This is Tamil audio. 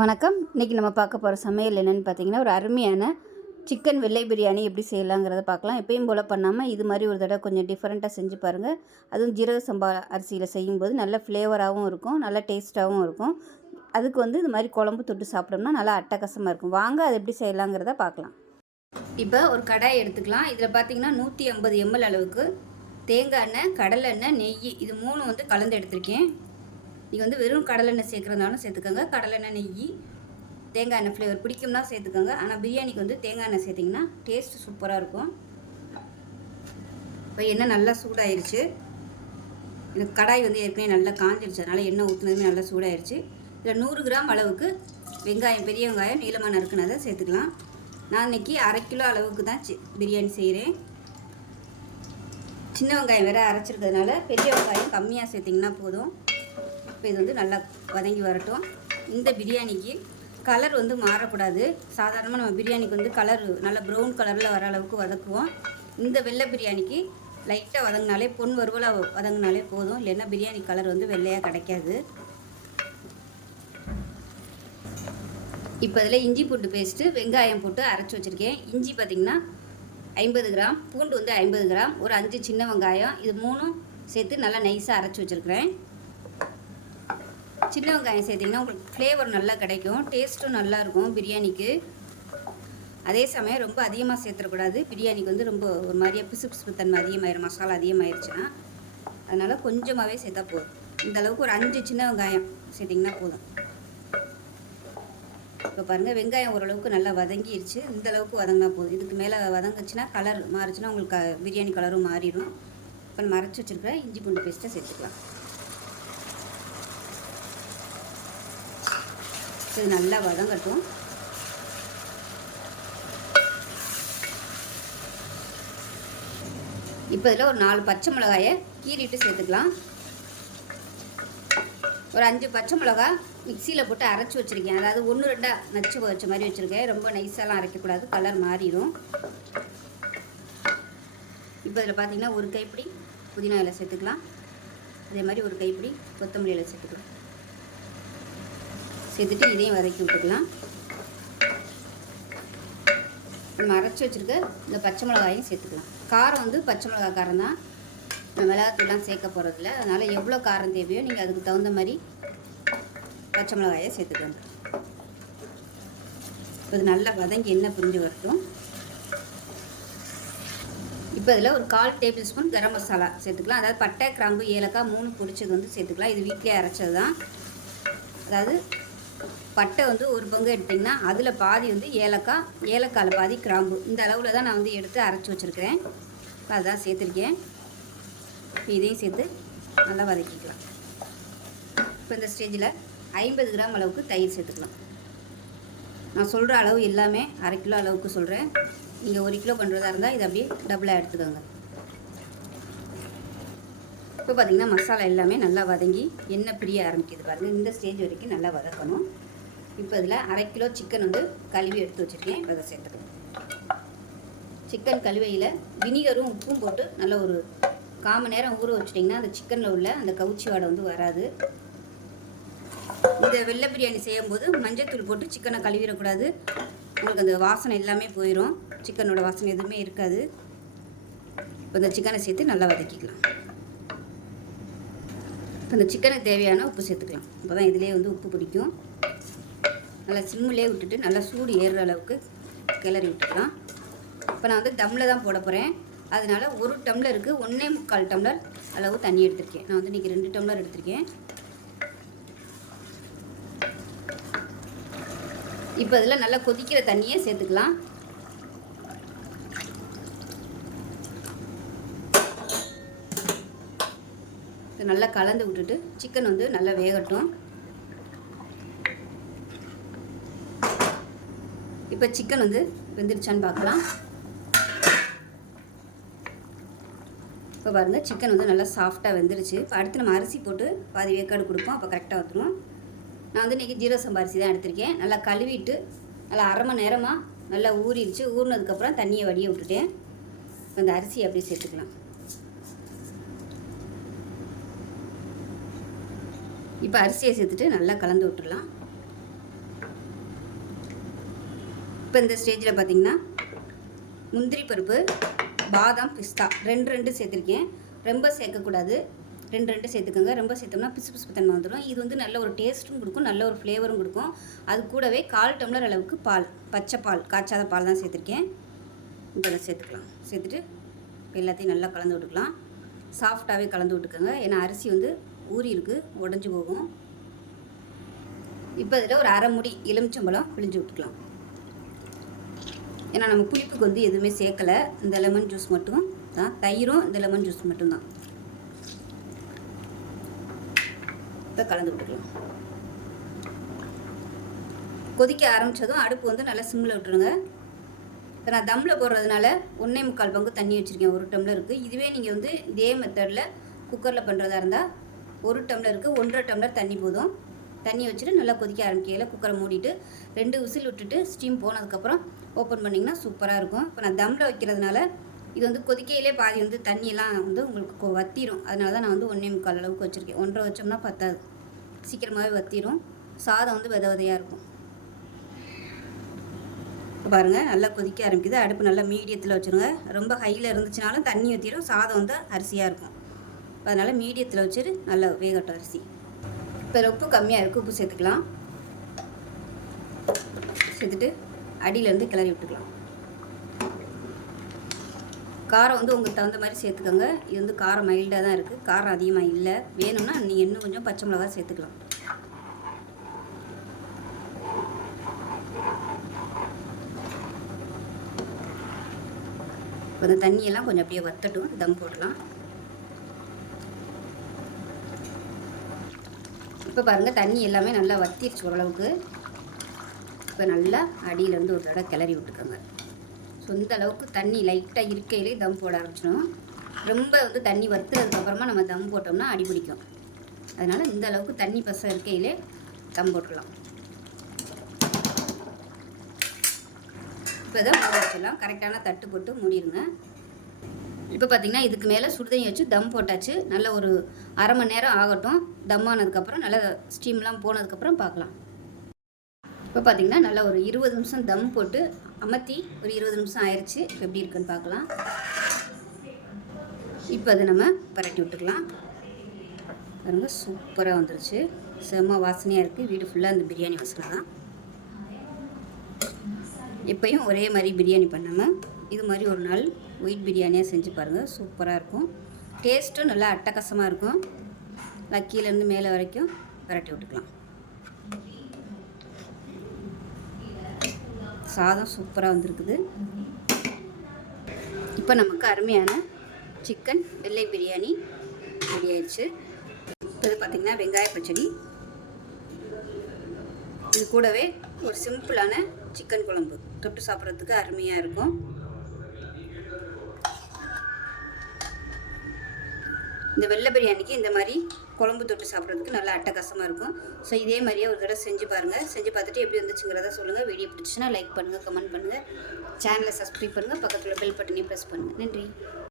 வணக்கம். இன்றைக்கி நம்ம பார்க்க போகிற சமையல் என்னென்னு பார்த்தீங்கன்னா, ஒரு அருமையான சிக்கன் வெள்ளை பிரியாணி எப்படி செய்யலாங்கிறத பார்க்கலாம். எப்பயும் போல் பண்ணாமல் இது மாதிரி ஒரு தடவை கொஞ்சம் டிஃப்ரெண்ட்டாக செஞ்சு பாருங்கள். அதுவும் ஜீரக சம்பா அரிசியில் செய்யும்போது நல்ல ஃப்ளேவராகவும் இருக்கும், நல்ல டேஸ்ட்டாகவும் இருக்கும். அதுக்கு இது மாதிரி குழம்பு தொட்டு சாப்பிட்டோம்னா நல்லா அட்டகாசமாக இருக்கும். வாங்க அது எப்படி செய்யலாங்கிறத பார்க்கலாம். இப்போ ஒரு கடாய் எடுத்துக்கலாம். இதில் பார்த்தீங்கன்னா 150 ml அளவுக்கு தேங்காய் எண்ணெய், கடலை எண்ணெய், நெய் இது 3 கலந்து எடுத்திருக்கேன். நீங்கள் வெறும் கடலெண்ணெய் சேர்க்குறதுனாலும் சேர்த்துக்கோங்க. கடலெண்ணெய், நெய், தேங்காய் எண்ணெய் ஃப்ளேவர் பிடிக்கும்னா சேர்த்துக்கோங்க. ஆனால் பிரியாணிக்கு தேங்காய் எண்ணெய் சேர்த்திங்கன்னா டேஸ்ட் சூப்பராக இருக்கும். இப்போ எண்ணெய் நல்லா சூடாயிருச்சு. இந்த கடாய் ஏற்கனவே நல்லா காஞ்சிருச்சு, அதனால் எண்ணெய் ஊற்றுனதுமே நல்லா சூடாயிருச்சு. இதில் 100 கிராம் அளவுக்கு வெங்காயம், பெரிய வெங்காயம் நீளமாக நறுக்குனதை சேர்த்துக்கலாம். நான் இன்றைக்கி 1/2 கிலோ அளவுக்கு தான் பிரியாணி செய்கிறேன். சின்ன வெங்காயம் வேறு அரைச்சிருக்கிறதுனால பெரிய வெங்காயம் கம்மியாக சேர்த்திங்கன்னா போதும். இப்போ இது நல்லா வதங்கி வரட்டும். இந்த பிரியாணிக்கு கலர் மாறக்கூடாது. சாதாரணமாக நம்ம பிரியாணிக்கு கலர் நல்லா ப்ரௌன் கலரில் வர அளவுக்கு வதக்குவோம். இந்த வெள்ளை பிரியாணிக்கு லைட்டாக வதங்கினாலே, பொன் வறுவலாக வதங்கினாலே போதும். இல்லைன்னா பிரியாணி கலர் வெள்ளையாக கிடைக்காது. இப்போ இதில் இஞ்சி பூண்டு பேஸ்ட்டு, வெங்காயம் போட்டு அரைச்சி வச்சுருக்கேன். இஞ்சி பார்த்திங்கன்னா 50 கிராம், பூண்டு 50 கிராம், ஒரு 5 சின்ன வெங்காயம், இது 3 சேர்த்து நல்லா நைஸாக அரைச்சி வச்சுருக்கிறேன். சின்ன வெங்காயம் சேர்த்திங்கன்னா உங்களுக்கு ஃப்ளேவர் நல்லா கிடைக்கும், டேஸ்ட்டும் நல்லாயிருக்கும் பிரியாணிக்கு. அதே சமயம் ரொம்ப அதிகமாக சேர்த்துடக்கூடாது. பிரியாணிக்கு ரொம்ப ஒரு மாதிரியாக பிசு தன்மை அதிகமாகிடும், மசாலா அதிகமாகிடுச்சுன்னா. அதனால் கொஞ்சமாகவே சேர்த்தா போதும். இந்த அளவுக்கு ஒரு 5 சின்ன வெங்காயம் சேர்த்திங்கன்னா போதும். இப்போ பாருங்கள், வெங்காயம் ஓரளவுக்கு நல்லா வதங்கிடுச்சு. இந்த அளவுக்கு வதங்கினா போதும். இதுக்கு மேலே வதங்குச்சுன்னா கலர் மாறிச்சுன்னா உங்களுக்கு பிரியாணி கலரும் மாறிடும். இப்போ நம்ம அரைச்சி வச்சுருக்கிற இஞ்சி பூண்டு பேஸ்ட்டை சேர்த்துக்கலாம். இது நல்லா வதங்கட்டும். இப்போ இதில் ஒரு 4 பச்சை மிளகாயை கீறிட்டு சேர்த்துக்கலாம். ஒரு 5 பச்சை மிளகா மிக்சியில் போட்டு அரைச்சி வச்சுருக்கேன். அதாவது 1-2 நச்சு வச்ச மாதிரி வச்சுருக்கேன். ரொம்ப நைஸாலாம் அரைக்கக்கூடாது, கலர் மாறிடும். இப்போ இதில் பார்த்திங்கன்னா ஒரு கைப்பிடி புதினா இலை சேர்த்துக்கலாம். அதே மாதிரி ஒரு கைப்பிடி கொத்தமல்லி இலை சேர்த்துக்கலாம். சேர்த்துட்டு இதையும் வதக்கி விட்டுக்கலாம். நம்ம அரைச்சி வச்சுருக்க இந்த பச்சை மிளகாயும் சேர்த்துக்கலாம். காரம் பச்சை மிளகா காரம் தான், மிளகாத்தூள்லாம் சேர்க்க போகிறதில்ல. அதனால் எவ்வளோ காரம் தேவையோ நீங்கள் அதுக்கு தகுந்த மாதிரி பச்சை மிளகாயை சேர்த்துக்கோங்க. இது நல்லா வதங்கி எண்ணெய் பிரிஞ்சு வரட்டும். இப்போ இதில் ஒரு 1/4 டேபிள் ஸ்பூன் கரம் மசாலா சேர்த்துக்கலாம். அதாவது பட்டை, கிராம்பு, ஏலக்காய் 3 பொரிச்சது சேர்த்துக்கலாம். இது வீட்டிலே அரைச்சது தான். அதாவது பட்டை ஒரு பங்கு எடுத்திங்கன்னா அதில் பாதி ஏலக்காயில் பாதி கிராம்பு, இந்த அளவில் தான் நான் எடுத்து அரைச்சி வச்சுருக்கிறேன். அதுதான் சேர்த்துருக்கேன். இதையும் சேர்த்து நல்லா வதக்கிக்கலாம். இப்போ இந்த ஸ்டேஜில் 50 கிராம் அளவுக்கு தயிர் சேர்த்துக்கலாம். நான் சொல்கிற அளவு எல்லாமே 1/2 கிலோ அளவுக்கு சொல்கிறேன். நீங்கள் 1 கிலோ பண்ணுறதா இருந்தால் இதை அப்படியே டபுளாக எடுத்துக்கோங்க. இப்போ பார்த்திங்கன்னா மசாலா எல்லாமே நல்லா வதங்கி எண்ணெய் பிரிய ஆரம்பிக்குது பாருங்கள். இந்த ஸ்டேஜ் வரைக்கும் நல்லா வதக்கணும். இப்போ இதில் 1/2 கிலோ சிக்கன் கழுவி எடுத்து வச்சுருக்கேன். இப்போ அதை சேர்த்துக்கலாம். சிக்கன் கழுவையில் வினிகரும் உப்பும் போட்டு நல்லா ஒரு 1/4 மணி நேரம் ஊற வச்சிட்டிங்கன்னா அந்த சிக்கனில் உள்ள அந்த கவுச்சி வாடை வராது. இந்த வெள்ளை பிரியாணி செய்யும்போது மஞ்சத்தூள் போட்டு சிக்கனை கழுவிடக்கூடாது. உங்களுக்கு அந்த வாசனை எல்லாமே போயிடும், சிக்கனோட வாசனை எதுவுமே இருக்காது. இப்போ இந்த சிக்கனை சேர்த்து நல்லா வதக்கிக்கலாம். இப்போ இந்த சிக்கனுக்கு தேவையான உப்பு சேர்த்துக்கலாம். அப்போ தான் இதிலே உப்பு பிடிக்கும். நல்லா சிம்மிலே விட்டுட்டு நல்லா சூடு ஏறுற அளவுக்கு கிளறி விட்டுக்கலாம். இப்போ நான் தம்மில் தான் போட போகிறேன். அதனால் 1 டம்ளருக்கு 1.25 டம்ளர் அளவு தண்ணி எடுத்திருக்கேன். நான் இன்றைக்கி 2 டம்ளர் எடுத்திருக்கேன். இப்போ இதில் நல்லா கொதிக்கிற தண்ணியை சேர்த்துக்கலாம். நல்லா கலந்து விட்டுட்டு சிக்கன் நல்லா வேகட்டும். இப்போ சிக்கன் வெந்துருச்சான்னு பார்க்கலாம். இப்போ பாருங்கள், சிக்கன் நல்லா சாஃப்டாக வெந்துருச்சு. இப்போ அடுத்து நம்ம அரிசி போட்டு பாதி வேக்காடு கொடுப்போம், அப்போ கரெக்டாக வந்துடும். நான் இன்றைக்கி ஜீரக சம்பா அரிசி தான் எடுத்திருக்கேன். நல்லா கழுவிட்டு நல்லா 1/2 மணி நேரமாக நல்லா ஊறிடுச்சு. ஊறினதுக்கப்புறம் தண்ணியை வடிய விட்டுட்டேன். இப்போ இந்த அரிசியை அப்படியே சேர்த்துக்கலாம். இப்போ அரிசியை சேர்த்துட்டு நல்லா கலந்து விட்டுடலாம். இப்போ இந்த ஸ்டேஜில் பார்த்திங்கன்னா முந்திரி பருப்பு, பாதாம், பிஸ்தா ரெண்டு சேர்த்துருக்கேன். ரொம்ப சேர்க்கக்கூடாது, ரெண்டு சேர்த்துக்கோங்க. ரொம்ப சேர்த்தோம்னா பிசு தன்மை வந்துடும். இது வந்து நல்ல ஒரு டேஸ்ட்டும் கொடுக்கும், நல்ல ஒரு ஃப்ளேவரும் கொடுக்கும். அது கூடவே 1/4 டம்ளர் அளவுக்கு பால், பச்சை பால், காய்ச்சாத பால் தான் சேர்த்துருக்கேன். இப்போ சேர்த்துக்கலாம். சேர்த்துட்டு எல்லாத்தையும் நல்லா கலந்து விட்டுக்கலாம். சாஃப்டாகவே கலந்து விட்டுக்கோங்க, ஏன்னா அரிசி வந்து ஊறி இருக்குது, உடஞ்சி போகும். இப்போ இதில் ஒரு அரை முடி எலுமிச்சம்பழம் பிழிஞ்சு விட்டுக்கலாம். ஏன்னா நம்ம புளிப்புக்கு வந்து எதுவுமே சேர்க்கலை, இந்த லெமன் ஜூஸ் மட்டும் தான், தயிரும் இந்த லெமன் ஜூஸ் மட்டும்தான். இப்போ கலந்து விட்டுக்கலாம். கொதிக்க ஆரம்பித்ததும் அடுப்பு வந்து நல்லா சிம்மில் விட்டுருங்க. இப்போ நான் தம்மில் போடுறதுனால 1.25 பங்கு தண்ணி வச்சுருக்கேன், 1 டம்ளருக்கு. இதுவே நீங்கள் வந்து இதே மெத்தடில் குக்கரில் பண்ணுறதா இருந்தால் 1 டம்ளருக்கு 1.5 டம்ளர் தண்ணி போதும். தண்ணி வச்சுட்டு நல்லா கொதிக்க ஆரம்பிக்கையில் குக்கரை மூடிட்டு 2 விசில் விட்டுட்டு ஸ்டீம் போனதுக்கப்புறம் ஓப்பன் பண்ணிங்கன்னா சூப்பராக இருக்கும். இப்போ நான் தம்மில் வைக்கிறதுனால இது வந்து கொதிக்கையிலே பாதி வந்து தண்ணியெல்லாம் வந்து உங்களுக்கு வற்றிடும். அதனால தான் நான் வந்து 1.25 அளவுக்கு வச்சுருக்கேன். 1.5 வச்சோம்னா பத்தாது, சீக்கிரமாகவே வற்றிடும். சாதம் வந்து விதையாக இருக்கும். இப்போ பாருங்கள் நல்லா கொதிக்க ஆரம்பிக்குது. அடுப்பு நல்லா மீடியத்தில் வச்சுருங்க. ரொம்ப ஹையில் இருந்துச்சுனாலும் தண்ணி ஊற்றிடும், சாதம் வந்து அரிசியாக இருக்கும். அதனால் மீடியத்தில் வச்சுட்டு நல்லா வேகட்டும் அரிசி. இப்போ உப்பு கம்மியாக இருக்குது, உப்பு சேர்த்துக்கலாம். சேர்த்துட்டு அடியிலேருந்து கிளறி விட்டுக்கலாம். காரம் வந்து உங்களுக்கு தகுந்த மாதிரி சேர்த்துக்கோங்க. இது வந்து காரம் மைல்டாக தான் இருக்குது, காரம் அதிகமாக இல்லை. வேணும்னா நீங்கள் இன்னும் கொஞ்சம் பச்சை மிளகா சேர்த்துக்கலாம். இப்போ இந்த தண்ணியெல்லாம் கொஞ்சம் அப்படியே வற்றட்டும், தம் போடலாம். இப்போ பாருங்கள் தண்ணி எல்லாமே நல்லா வற்றிருச்சு ஓரளவுக்கு. இப்போ நல்லா அடியிலேருந்து ஒரு தடவை கிளறி விட்டுக்கோங்க. ஸோ இந்த அளவுக்கு தண்ணி லைட்டாக இருக்கையிலே தம் போட ஆரம்பிச்சிடும். ரொம்ப வந்து தண்ணி வற்றுறதுக்கப்புறமா நம்ம தம் போட்டோம்னா அடி பிடிக்கும். அதனால் இந்த அளவுக்கு தண்ணி பசம் இருக்கையிலே தம் போட்டுடலாம். இப்போ இதை மூடி வச்சிடலாம். கரெக்டான தட்டு போட்டு மூடிடுங்க. இப்போ பார்த்திங்கன்னா இதுக்கு மேலே சுடுதண்ணி வச்சு தம் போட்டாச்சு. நல்ல ஒரு அரை மணி நேரம் ஆகட்டும். தம் ஆனதுக்கப்புறம் நல்லா ஸ்டீம்லாம் போனதுக்கப்புறம் பார்க்கலாம். இப்போ பார்த்திங்கன்னா நல்லா ஒரு 20 நிமிஷம் தம் போட்டு அமர்த்தி ஒரு 20 நிமிஷம் ஆயிடுச்சு. இப்போ எப்படி இருக்குன்னு பார்க்கலாம். இப்போ அதை நம்ம பரட்டி விட்டுக்கலாம். பாருங்க சூப்பராக வந்துருச்சு, செம்ம வாசனையாக இருக்குது. வீடு ஃபுல்லாக அந்த பிரியாணி வாசனை தான். எப்பயும் ஒரே மாதிரி பிரியாணி பண்ணாமல் இது மாதிரி ஒரு நாள் ஒயிட் பிரியாணியாக செஞ்சு பாருங்கள், சூப்பராக இருக்கும். டேஸ்ட்டும் நல்லா அட்டகாசமாக இருக்கும். நல்லா கீழேருந்து மேலே வரைக்கும் பரட்டி விட்டுக்கலாம். சாதம் சூப்பராக வந்திருக்குது. இப்போ நமக்கு அருமையான சிக்கன் வெள்ளை பிரியாணி ரெடி ஆயிடுச்சு. இது பார்த்திங்கன்னா வெங்காய பச்சடி, இது கூடவே ஒரு சிம்பிளான சிக்கன் குழம்பு தொட்டு சாப்பிட்றதுக்கு அருமையாக இருக்கும். இந்த வெள்ளை பிரியாணிக்கு இந்த மாதிரி குழம்பு தொட்டு சாப்பிட்றதுக்கு நல்லா அட்டகாசமாக இருக்கும். ஸோ இதே மாதிரியே ஒரு தடவை செஞ்சு பாருங்கள். செஞ்சு பார்த்துட்டு எப்படி வந்துச்சுங்கிறத சொல்லுங்கள். வீடியோ பிடிச்சிச்சுன்னா லைக் பண்ணுங்கள், கமெண்ட் பண்ணுங்கள், சேனலை சப்ஸ்கிரைப் பண்ணுங்கள், பக்கத்தில் பெல் பட்டனையும் ப்ரெஸ் பண்ணுங்கள். நன்றி.